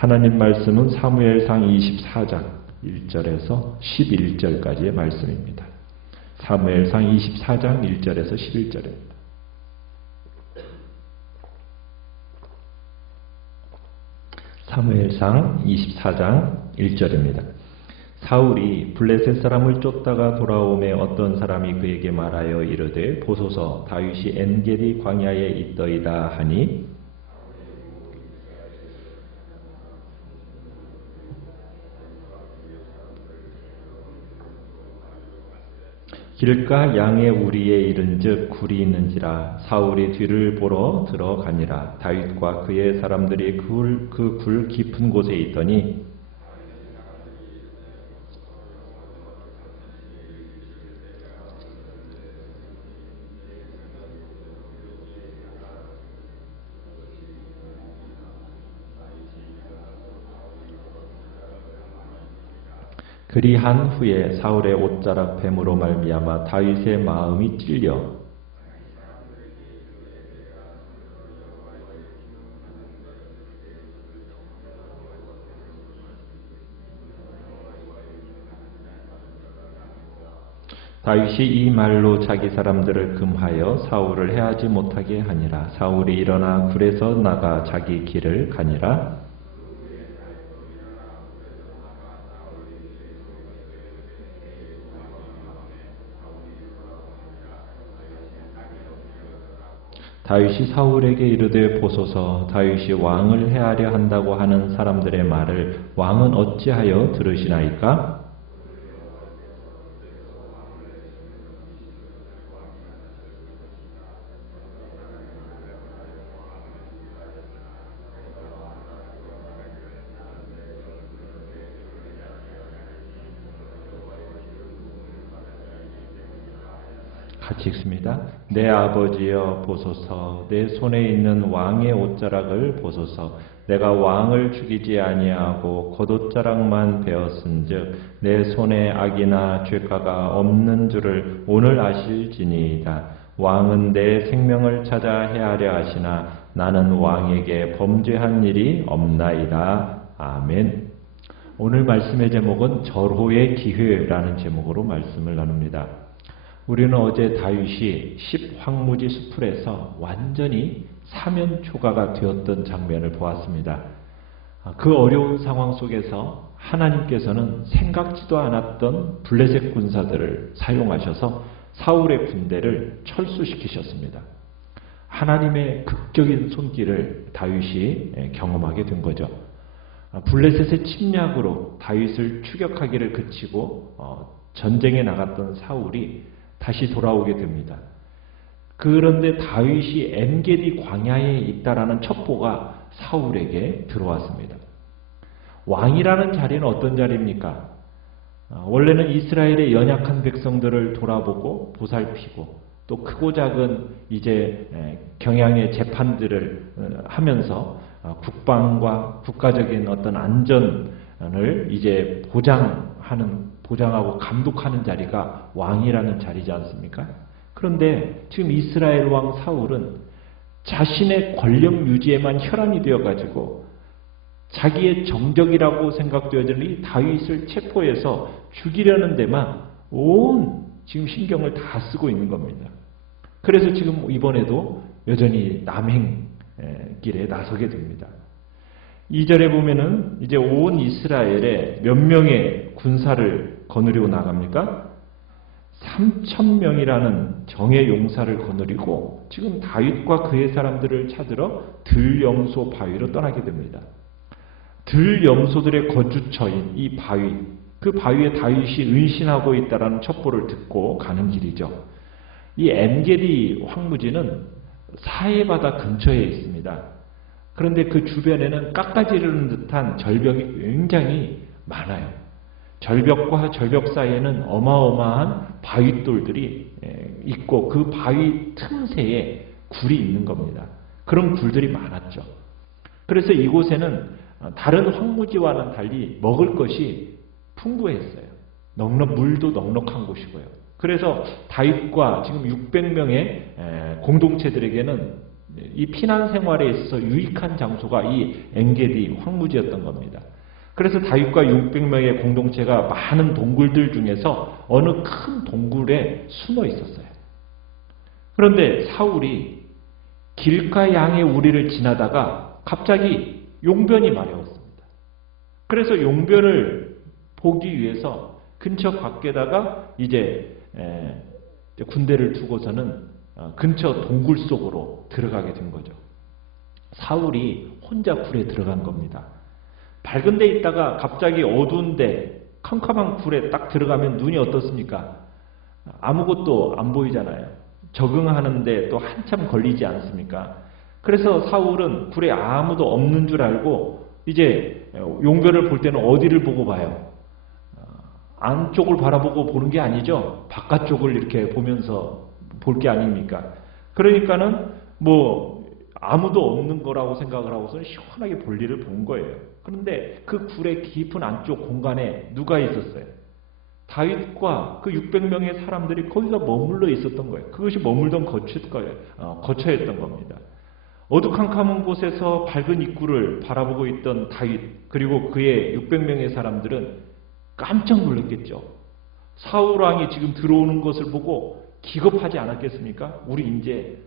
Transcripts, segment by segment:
하나님 말씀은 사무엘상 24장 1절에서 11절까지의 말씀입니다. 사무엘상 24장 1절에서 11절입니다. 사무엘상 24장 1절입니다. 사울이 블레셋 사람을 쫓다가 돌아오매 어떤 사람이 그에게 말하여 이르되 보소서 다윗이 엔게디 광야에 있더이다 하니 길가 양의 우리에 이른즉 굴이 있는지라 사울이 뒤를 보러 들어가니라. 다윗과 그의 사람들이 그 굴 깊은 곳에 있더니 그리한 후에 사울의 옷자락 뱀으로 말미암아 다윗의 마음이 찔려 다윗이 이 말로 자기 사람들을 금하여 사울을 해하지 못하게 하니라. 사울이 일어나 굴에서 나가 자기 길을 가니라. 다윗이 사울에게 이르되 보소서 다윗이 왕을 해하려 한다고 하는 사람들의 말을 왕은 어찌하여 들으시나이까? 같이 읽습니다. 내 아버지여 보소서 내 손에 있는 왕의 옷자락을 보소서 내가 왕을 죽이지 아니하고 겉옷자락만 베었은즉 내 손에 악이나 죄가가 없는 줄을 오늘 아실지니이다. 왕은 내 생명을 찾아 해하려 하시나 나는 왕에게 범죄한 일이 없나이다. 아멘. 오늘 말씀의 제목은 절호의 기회라는 제목으로 말씀을 나눕니다. 우리는 어제 다윗이 십황무지 수풀에서 완전히 사면초가가 되었던 장면을 보았습니다. 그 어려운 상황 속에서 하나님께서는 생각지도 않았던 블레셋 군사들을 사용하셔서 사울의 군대를 철수시키셨습니다. 하나님의 극적인 손길을 다윗이 경험하게 된 거죠. 블레셋의 침략으로 다윗을 추격하기를 그치고 전쟁에 나갔던 사울이 다시 돌아오게 됩니다. 그런데 다윗이 엔게디 광야에 있다라는 첩보가 사울에게 들어왔습니다. 왕이라는 자리는 어떤 자리입니까? 원래는 이스라엘의 연약한 백성들을 돌아보고 보살피고 또 크고 작은 이제 경향의 재판들을 하면서 국방과 국가적인 어떤 안전을 이제 보장하고 감독하는 자리가 왕이라는 자리지 않습니까? 그런데 지금 이스라엘 왕 사울은 자신의 권력 유지에만 혈안이 되어가지고 자기의 정적이라고 생각되어지는 이 다윗을 체포해서 죽이려는 데만 온 지금 신경을 다 쓰고 있는 겁니다. 그래서 지금 이번에도 여전히 남행길에 나서게 됩니다. 2절에 보면은 이제 온 이스라엘에 몇 명의 군사를 거느리고 나갑니까? 3,000명이라는 정예 용사를 거느리고 지금 다윗과 그의 사람들을 찾으러 들염소 바위로 떠나게 됩니다. 들염소들의 거주처인 이 바위, 그 바위에 다윗이 은신하고 있다는 첩보를 듣고 가는 길이죠. 이 엔게디 황무지는 사해바다 근처에 있습니다. 그런데 그 주변에는 깎아지르는 듯한 절벽이 굉장히 많아요. 절벽과 절벽 사이에는 어마어마한 바위돌들이 있고 그 바위 틈새에 굴이 있는 겁니다. 그런 굴들이 많았죠. 그래서 이곳에는 다른 황무지와는 달리 먹을 것이 풍부했어요. 물도 넉넉한 곳이고요. 그래서 다윗과 지금 600명의 공동체들에게는 이 피난 생활에 있어서 유익한 장소가 이 엔게디 황무지였던 겁니다. 그래서 다윗과 600명의 공동체가 많은 동굴들 중에서 어느 큰 동굴에 숨어 있었어요. 그런데 사울이 길가 양의 우리를 지나다가 갑자기 용변이 마려웠습니다. 그래서 용변을 보기 위해서 근처 밖에다가 이제 군대를 두고서는 근처 동굴 속으로 들어가게 된 거죠. 사울이 혼자 굴에 들어간 겁니다. 밝은 데 있다가 갑자기 어두운데 컴컴한 굴에 딱 들어가면 눈이 어떻습니까? 아무것도 안 보이잖아요. 적응하는데 또 한참 걸리지 않습니까? 그래서 사울은 굴에 아무도 없는 줄 알고 이제 용변을 볼 때는 어디를 보고 봐요? 안쪽을 바라보고 보는 게 아니죠. 바깥쪽을 이렇게 보면서 볼 게 아닙니까? 그러니까는 뭐 아무도 없는 거라고 생각을 하고서 시원하게 볼일을 본 거예요. 그런데 그 굴의 깊은 안쪽 공간에 누가 있었어요? 다윗과 그 600명의 사람들이 거기서 머물러 있었던 거예요. 그것이 머물던 거처였던 겁니다. 어두컴컴한 곳에서 밝은 입구를 바라보고 있던 다윗 그리고 그의 600명의 사람들은 깜짝 놀랐겠죠. 사울 왕이 지금 들어오는 것을 보고 기겁하지 않았겠습니까? 우리 이제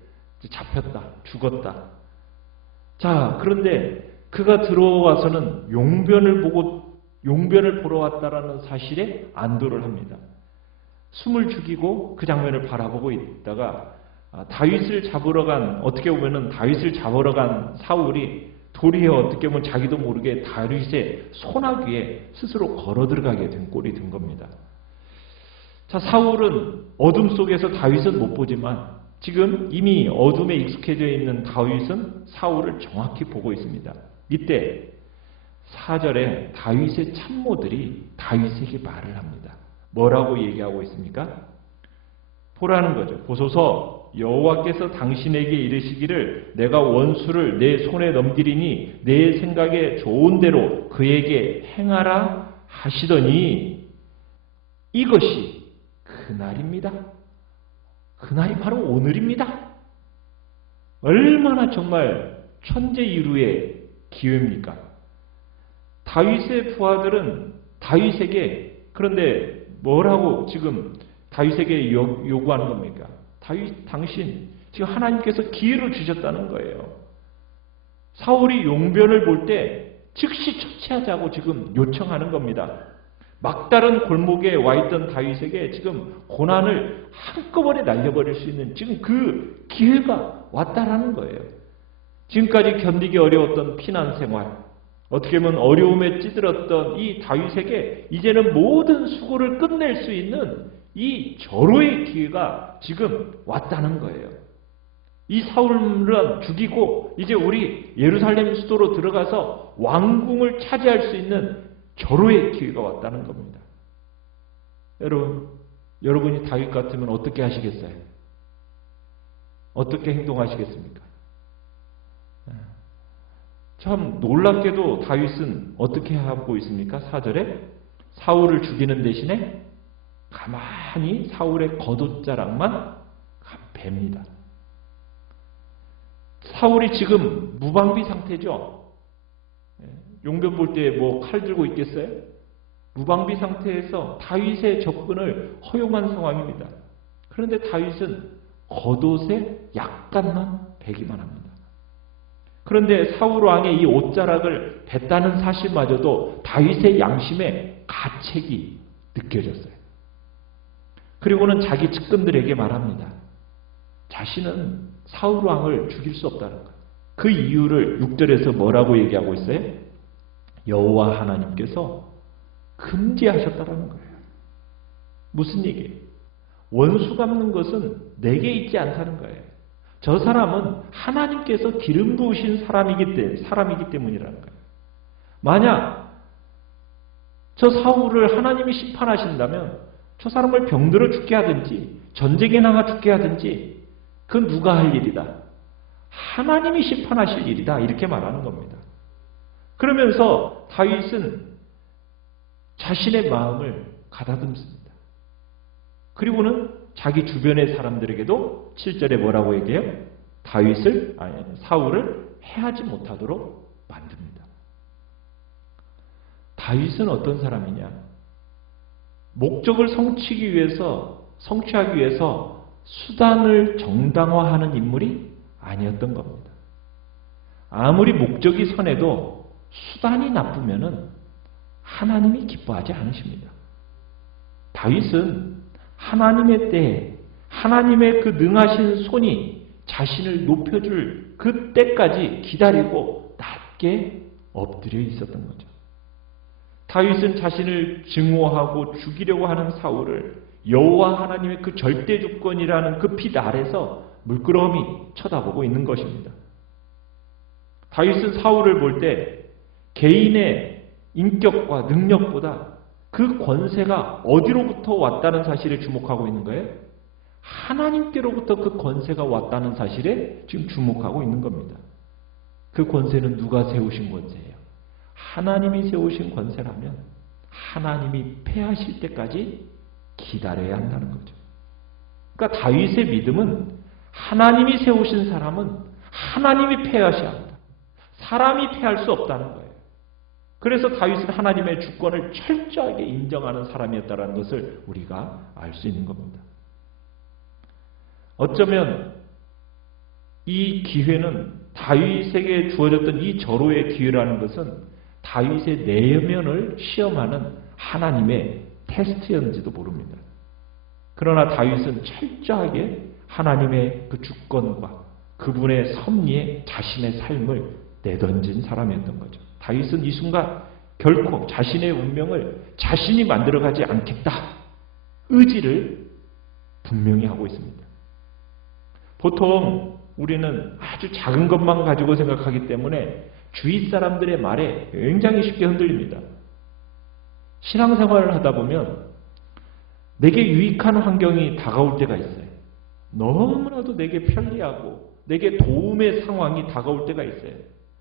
잡혔다, 죽었다. 자, 그런데 그가 들어와서는 용변을 보러 왔다라는 사실에 안도를 합니다. 숨을 죽이고 그 장면을 바라보고 있다가 다윗을 잡으러 간 사울이 도리어 어떻게 보면 자기도 모르게 다윗의 손아귀에 스스로 걸어 들어가게 된 꼴이 된 겁니다. 자, 사울은 어둠 속에서 다윗은 못 보지만 지금 이미 어둠에 익숙해져 있는 다윗은 사울을 정확히 보고 있습니다. 이때 4절에 다윗의 참모들이 다윗에게 말을 합니다. 뭐라고 얘기하고 있습니까? 보라는 거죠. 보소서 여호와께서 당신에게 이르시기를 내가 원수를 내 손에 넘기리니 내 생각에 좋은 대로 그에게 행하라 하시더니 이것이 그날입니다. 그날이 바로 오늘입니다. 얼마나 정말 천재이루의 기회입니까? 다윗의 부하들은 다윗에게 그런데 뭐라고 지금 다윗에게 요구하는 겁니까? 다윗 당신 지금 하나님께서 기회를 주셨다는 거예요. 사울이 용변을 볼 때 즉시 처치하자고 지금 요청하는 겁니다. 막다른 골목에 와 있던 다윗에게 지금 고난을 한꺼번에 날려버릴 수 있는 지금 그 기회가 왔다라는 거예요. 지금까지 견디기 어려웠던 피난 생활, 어떻게 보면 어려움에 찌들었던 이 다윗에게 이제는 모든 수고를 끝낼 수 있는 이 절호의 기회가 지금 왔다는 거예요. 이 사울은 죽이고 이제 우리 예루살렘 수도로 들어가서 왕궁을 차지할 수 있는 절호의 기회가 왔다는 겁니다. 여러분이 다윗 같으면 어떻게 하시겠어요? 어떻게 행동하시겠습니까? 참 놀랍게도 다윗은 어떻게 하고 있습니까? 4절에 사울을 죽이는 대신에 가만히 사울의 겉옷자락만 뱀니다. 사울이 지금 무방비 상태죠. 용변 볼 때 뭐 칼 들고 있겠어요? 무방비 상태에서 다윗의 접근을 허용한 상황입니다. 그런데 다윗은 겉옷에 약간만 베기만 합니다. 그런데 사울 왕의 이 옷자락을 뱉다는 사실마저도 다윗의 양심에 가책이 느껴졌어요. 그리고는 자기 측근들에게 말합니다. 자신은 사울 왕을 죽일 수 없다는 거예요. 그 이유를 6절에서 뭐라고 얘기하고 있어요? 여호와 하나님께서 금지하셨다는 거예요. 무슨 얘기예요? 원수 갚는 것은 내게 있지 않다는 거예요. 저 사람은 하나님께서 기름 부으신 사람이기 때문이라는 거예요. 만약 저 사울을 하나님이 심판하신다면 저 사람을 병들어 죽게 하든지 전쟁에 나가 죽게 하든지 그건 누가 할 일이다. 하나님이 심판하실 일이다. 이렇게 말하는 겁니다. 그러면서 다윗은 자신의 마음을 가다듬습니다. 그리고는 자기 주변의 사람들에게도 7절에 뭐라고 얘기해요? 사울을 해하지 못하도록 만듭니다. 다윗은 어떤 사람이냐? 목적을 성취하기 위해서 수단을 정당화하는 인물이 아니었던 겁니다. 아무리 목적이 선해도 수단이 나쁘면은 하나님이 기뻐하지 않으십니다. 다윗은 하나님의 때에 하나님의 그 능하신 손이 자신을 높여줄 그 때까지 기다리고 낮게 엎드려 있었던 거죠. 다윗은 자신을 증오하고 죽이려고 하는 사울을 여호와 하나님의 그 절대 주권이라는 그 빛 아래서 물끄러미 쳐다보고 있는 것입니다. 다윗은 사울을 볼 때 개인의 인격과 능력보다 그 권세가 어디로부터 왔다는 사실에 주목하고 있는 거예요. 하나님께로부터 그 권세가 왔다는 사실에 지금 주목하고 있는 겁니다. 그 권세는 누가 세우신 권세예요? 하나님이 세우신 권세라면 하나님이 패하실 때까지 기다려야 한다는 거죠. 그러니까 다윗의 믿음은 하나님이 세우신 사람은 하나님이 패하셔야 한다. 사람이 패할 수 없다는 거예요. 그래서 다윗은 하나님의 주권을 철저하게 인정하는 사람이었다는 것을 우리가 알 수 있는 겁니다. 어쩌면 이 기회는 다윗에게 주어졌던 이 절호의 기회라는 것은 다윗의 내면을 시험하는 하나님의 테스트였는지도 모릅니다. 그러나 다윗은 철저하게 하나님의 그 주권과 그분의 섭리에 자신의 삶을 내던진 사람이었던 거죠. 다윗은 이 순간 결코 자신의 운명을 자신이 만들어가지 않겠다. 의지를 분명히 하고 있습니다. 보통 우리는 아주 작은 것만 가지고 생각하기 때문에 주위 사람들의 말에 굉장히 쉽게 흔들립니다. 신앙생활을 하다 보면 내게 유익한 환경이 다가올 때가 있어요. 너무나도 내게 편리하고 내게 도움의 상황이 다가올 때가 있어요.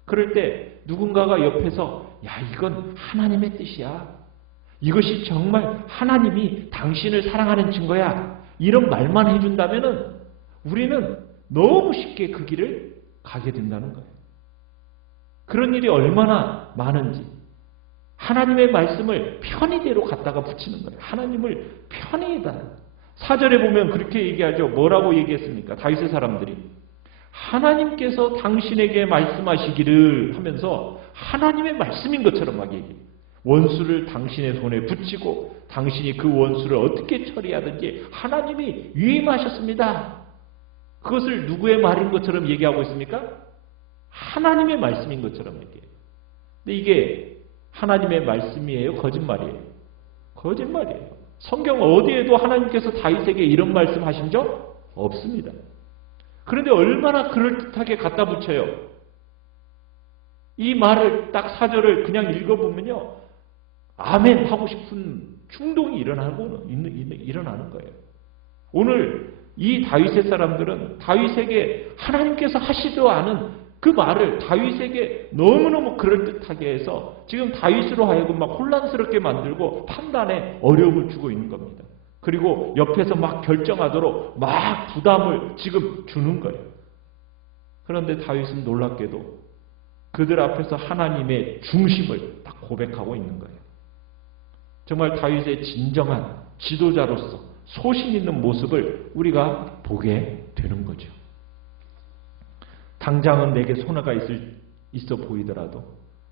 그럴 때 누군가가 옆에서 야, 이건 하나님의 뜻이야. 이것이 정말 하나님이 당신을 사랑하는 증거야. 이런 말만 해준다면은 우리는 너무 쉽게 그 길을 가게 된다는 거예요. 그런 일이 얼마나 많은지 하나님의 말씀을 편의대로 갖다가 붙이는 거예요. 하나님을 편의에다. 4절에 보면 그렇게 얘기하죠. 뭐라고 얘기했습니까? 다윗의 사람들이 하나님께서 당신에게 말씀하시기를 하면서 하나님의 말씀인 것처럼 막 얘기해요. 원수를 당신의 손에 붙이고 당신이 그 원수를 어떻게 처리하든지 하나님이 위임하셨습니다. 그것을 누구의 말인 것처럼 얘기하고 있습니까? 하나님의 말씀인 것처럼 얘기해요. 근데 이게 하나님의 말씀이에요? 거짓말이에요? 거짓말이에요. 성경 어디에도 하나님께서 다윗에게 이런 말씀 하신 적 없습니다. 그런데 얼마나 그럴듯하게 갖다 붙여요. 이 말을 딱 4절을 그냥 읽어보면요. 아멘 하고 싶은 충동이 일어나는 거예요. 오늘 이 다윗의 사람들은 다윗에게 하나님께서 하시지도 않은 그 말을 다윗에게 너무너무 그럴듯하게 해서 지금 다윗으로 하여금 막 혼란스럽게 만들고 판단에 어려움을 주고 있는 겁니다. 그리고 옆에서 막 결정하도록 막 부담을 지금 주는 거예요. 그런데 다윗은 놀랍게도 그들 앞에서 하나님의 중심을 딱 고백하고 있는 거예요. 정말 다윗의 진정한 지도자로서 소신 있는 모습을 우리가 보게 되는 거죠. 당장은 내게 손해가 있어 보이더라도,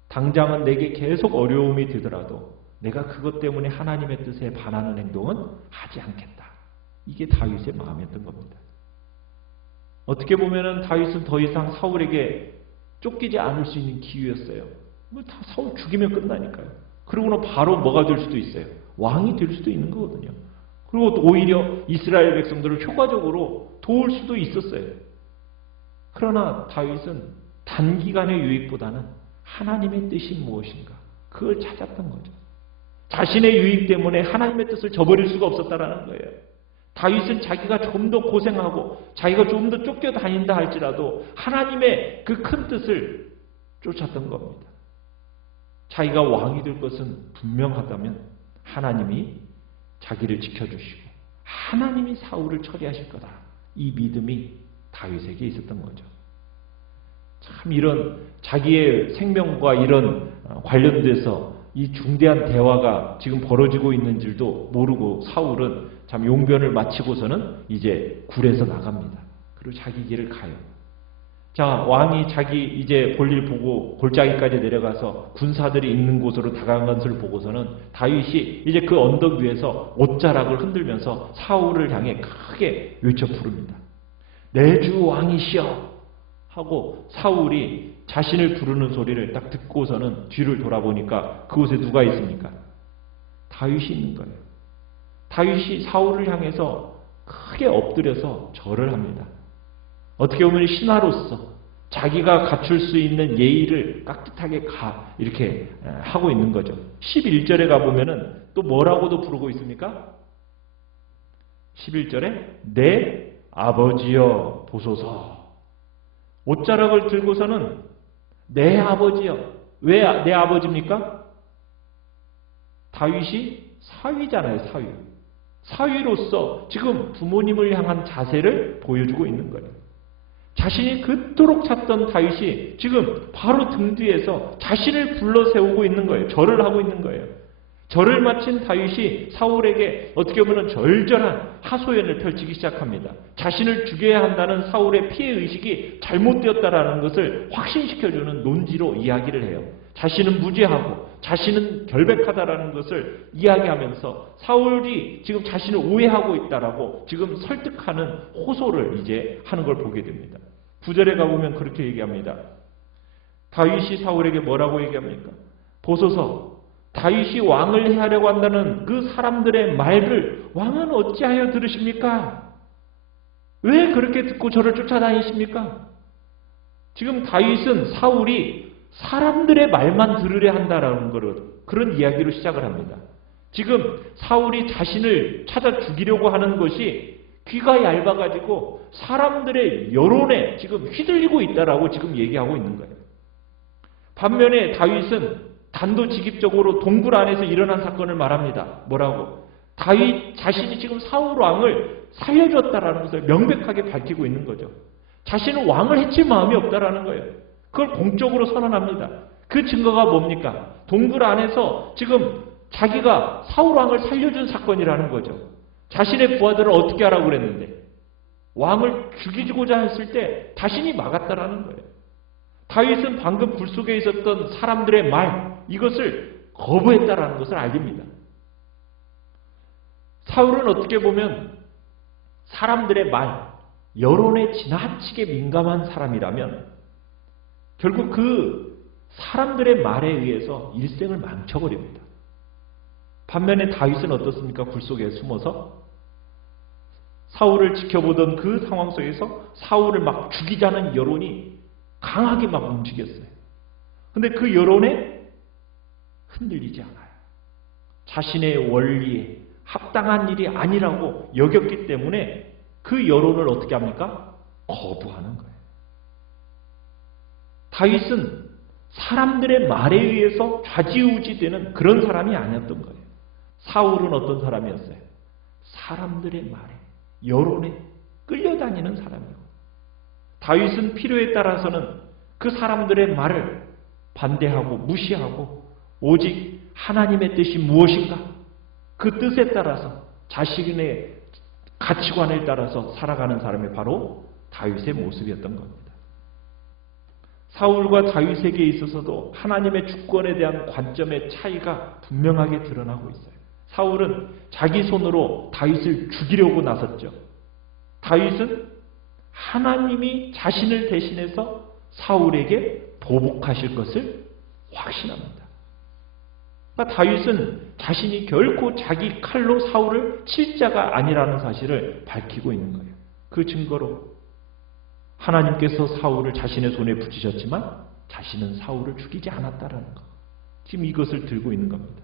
당장은 내게 계속 어려움이 되더라도 내가 그것 때문에 하나님의 뜻에 반하는 행동은 하지 않겠다. 이게 다윗의 마음이었던 겁니다. 어떻게 보면은 다윗은 더 이상 사울에게 쫓기지 않을 수 있는 기회였어요. 뭐 다 사울 죽이면 끝나니까요. 그러고는 바로 뭐가 될 수도 있어요. 왕이 될 수도 있는 거거든요. 그리고 또 오히려 이스라엘 백성들을 효과적으로 도울 수도 있었어요. 그러나 다윗은 단기간의 유익보다는 하나님의 뜻이 무엇인가 그걸 찾았던 거죠. 자신의 유익 때문에 하나님의 뜻을 저버릴 수가 없었다라는 거예요. 다윗은 자기가 좀 더 고생하고 자기가 좀 더 쫓겨다닌다 할지라도 하나님의 그 큰 뜻을 쫓았던 겁니다. 자기가 왕이 될 것은 분명하다면 하나님이 자기를 지켜주시고 하나님이 사울을 처리하실 거다. 이 믿음이 다윗에게 있었던 거죠. 참 이런 자기의 생명과 이런 관련돼서 이 중대한 대화가 지금 벌어지고 있는 줄도 모르고 사울은 참 용변을 마치고서는 이제 굴에서 나갑니다. 그리고 자기 길을 가요. 자, 왕이 자기 이제 볼일 보고 골짜기까지 내려가서 군사들이 있는 곳으로 다가간 것을 보고서는 다윗이 이제 그 언덕 위에서 옷자락을 흔들면서 사울을 향해 크게 외쳐 부릅니다. 내 주 왕이시여 하고 사울이 자신을 부르는 소리를 딱 듣고서는 뒤를 돌아보니까 그곳에 누가 있습니까? 다윗이 있는 거예요. 다윗이 사울을 향해서 크게 엎드려서 절을 합니다. 어떻게 보면 신하로서 자기가 갖출 수 있는 예의를 깍듯하게 이렇게 하고 있는 거죠. 11절에 가보면은 또 뭐라고도 부르고 있습니까? 11절에 내 아버지여 보소서. 옷자락을 들고서는 내 아버지여. 왜 내 아버지입니까? 다윗이 사위잖아요, 사위. 사위로서 지금 부모님을 향한 자세를 보여주고 있는 거예요. 자신이 그토록 찾던 다윗이 지금 바로 등 뒤에서 자신을 불러 세우고 있는 거예요. 절을 하고 있는 거예요. 절을 마친 다윗이 사울에게 어떻게 보면 절절한 하소연을 펼치기 시작합니다. 자신을 죽여야 한다는 사울의 피해의식이 잘못되었다라는 것을 확신시켜주는 논지로 이야기를 해요. 자신은 무죄하고 자신은 결백하다라는 것을 이야기하면서 사울이 지금 자신을 오해하고 있다라고 지금 설득하는 호소를 이제 하는 걸 보게 됩니다. 9절에 가보면 그렇게 얘기합니다. 다윗이 사울에게 뭐라고 얘기합니까? 보소서, 다윗이 왕을 해하려고 한다는 그 사람들의 말을 왕은 어찌하여 들으십니까? 왜 그렇게 듣고 저를 쫓아다니십니까? 지금 다윗은 사울이 사람들의 말만 들으려 한다라는 그런 이야기로 시작을 합니다. 지금 사울이 자신을 찾아 죽이려고 하는 것이 귀가 얇아가지고 사람들의 여론에 지금 휘둘리고 있다라고 지금 얘기하고 있는 거예요. 반면에 다윗은 단도직입적으로 동굴 안에서 일어난 사건을 말합니다. 뭐라고? 다윗 자신이 지금 사울 왕을 살려줬다라는 것을 명백하게 밝히고 있는 거죠. 자신은 왕을 해칠 마음이 없다라는 거예요. 그걸 공적으로 선언합니다. 그 증거가 뭡니까? 동굴 안에서 지금 자기가 사울 왕을 살려준 사건이라는 거죠. 자신의 부하들을 어떻게 하라고 그랬는데 왕을 죽이고자 했을 때 자신이 막았다라는 거예요. 다윗은 방금 굴 속에 있었던 사람들의 말, 이것을 거부했다라는 것을 알립니다. 사울은 어떻게 보면 사람들의 말, 여론에 지나치게 민감한 사람이라면 결국 그 사람들의 말에 의해서 일생을 망쳐버립니다. 반면에 다윗은 어떻습니까? 굴 속에 숨어서 사울을 지켜보던 그 상황 속에서 사울을 막 죽이자는 여론이 강하게 막 움직였어요. 근데 그 여론에 흔들리지 않아요. 자신의 원리에 합당한 일이 아니라고 여겼기 때문에 그 여론을 어떻게 합니까? 거부하는 거예요. 다윗은 사람들의 말에 의해서 좌지우지되는 그런 사람이 아니었던 거예요. 사울은 어떤 사람이었어요? 사람들의 말에, 여론에 끌려다니는 사람이고, 다윗은 필요에 따라서는 그 사람들의 말을 반대하고 무시하고 오직 하나님의 뜻이 무엇인가? 그 뜻에 따라서 자신의 가치관에 따라서 살아가는 사람이 바로 다윗의 모습이었던 겁니다. 사울과 다윗에게 있어서도 하나님의 주권에 대한 관점의 차이가 분명하게 드러나고 있어요. 사울은 자기 손으로 다윗을 죽이려고 나섰죠. 다윗은 하나님이 자신을 대신해서 사울에게 보복하실 것을 확신합니다. 그러니까 다윗은 자신이 결코 자기 칼로 사울을 칠 자가 아니라는 사실을 밝히고 있는 거예요. 그 증거로 하나님께서 사울을 자신의 손에 붙이셨지만 자신은 사울을 죽이지 않았다라는 것. 지금 이것을 들고 있는 겁니다.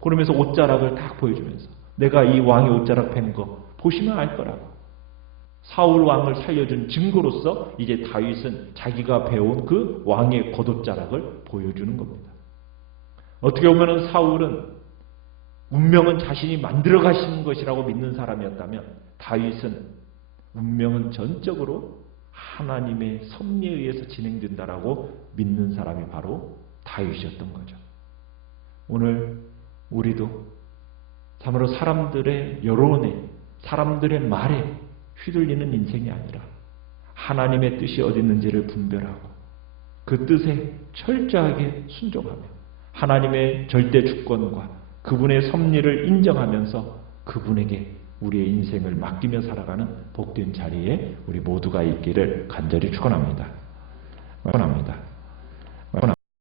그러면서 옷자락을 딱 보여주면서 내가 이 왕의 옷자락 팬 거 보시면 알 거라고. 사울 왕을 살려준 증거로서 이제 다윗은 자기가 배운 그 왕의 겉옷자락을 보여주는 겁니다. 어떻게 보면 사울은 운명은 자신이 만들어 가시는 것이라고 믿는 사람이었다면 다윗은 운명은 전적으로 하나님의 섭리에 의해서 진행된다라고 믿는 사람이 바로 다윗이었던 거죠. 오늘 우리도 참으로 사람들의 여론에, 사람들의 말에 휘둘리는 인생이 아니라 하나님의 뜻이 어디 있는지를 분별하고 그 뜻에 철저하게 순종하며 하나님의 절대 주권과 그분의 섭리를 인정하면서 그분에게 우리의 인생을 맡기며 살아가는 복된 자리에 우리 모두가 있기를 간절히 축원합니다.